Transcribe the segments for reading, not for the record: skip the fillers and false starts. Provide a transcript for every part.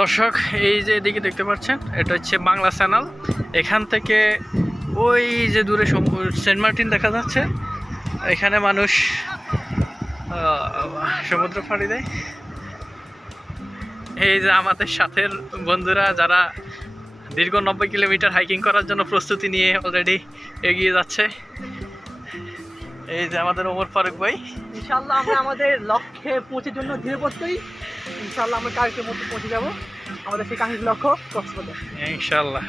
দর্শক, এই যে এদিকে দেখতে পাচ্ছেন, এটা হচ্ছে বাংলা চ্যানেল। এখান থেকে ওই যে দূরে সেন্ট মার্টিন দেখা যাচ্ছে, এখানে মানুষ সমুদ্র পাড়ি দেয়। এই যে আমাদের সাথের বন্ধুরা যারা দীর্ঘ 90 কিলোমিটার হাইকিং করার জন্য প্রস্তুতি নিয়ে অলরেডি এগিয়ে যাচ্ছে। এই যে আমাদের ওমর ফারুক ভাই। ইনশাআল্লাহ আমরা আমাদের লক্ষ্যে পৌঁছার জন্য ধীরে পড়তেই ইনশাআল্লাহ আমরা কালকের মধ্যে পৌঁছে যাব আমাদের সেই কাঙ্ক্ষিত লক্ষ্য কক্সবাজার ইনশাআল্লাহ।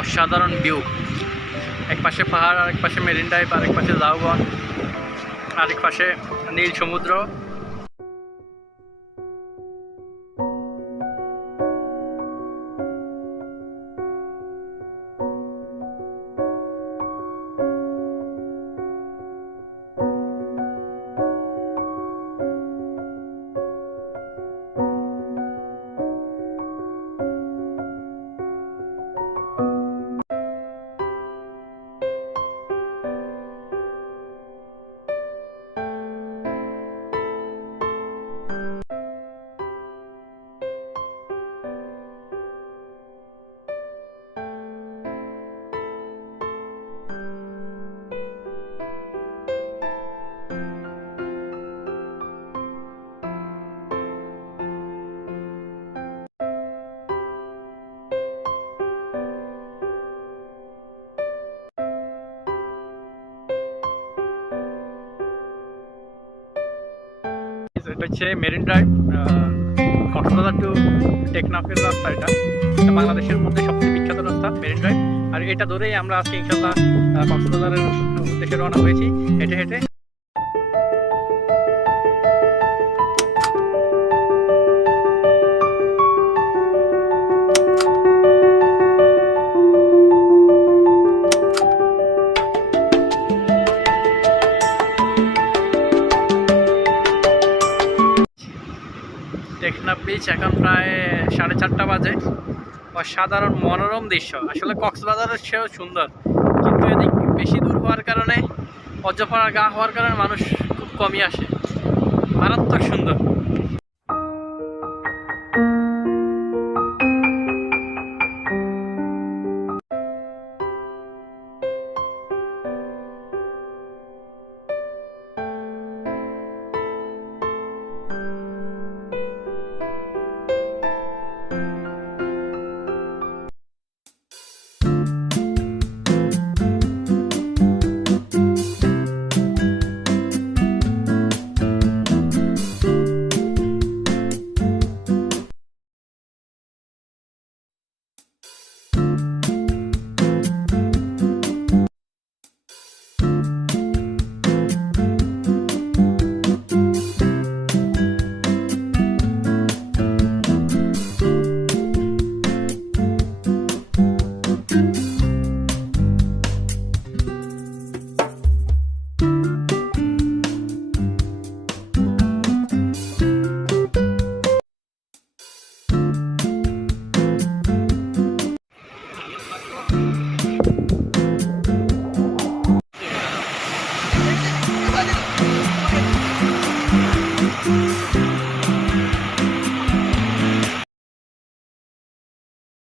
অসাধারণ ভিউ, এক পাশে পাহাড়, আরেক পাশে মেরিন ড্রাইভ, আরেক পাশে ঝাউবন, আরেক পাশে নীল সমুদ্র। এটা হচ্ছে মেরিন ড্রাইভ, কক্সবাজার টু টেকনাফের রাস্তা। এটা বাংলাদেশের মধ্যে সবচেয়ে বিখ্যাত রাস্তা মেরিন ড্রাইভ। আর এটা ধরেই আমরা আজকে ইনশাল্লাহ কক্সবাজারের উদ্দেশ্যে রওনা হয়েছি হেঁটে হেঁটে। টেকনাফ বিচ এখন প্রায় 4:30 বাজে। অসাধারণ মনোরম দৃশ্য, আসলে কক্সবাজারের চেয়েও সুন্দর, কিন্তু এদিক বেশি দূর হওয়ার কারণে, অজপাড়া গা হওয়ার কারণে মানুষ খুব কমই আসে। মারাত্মক সুন্দর।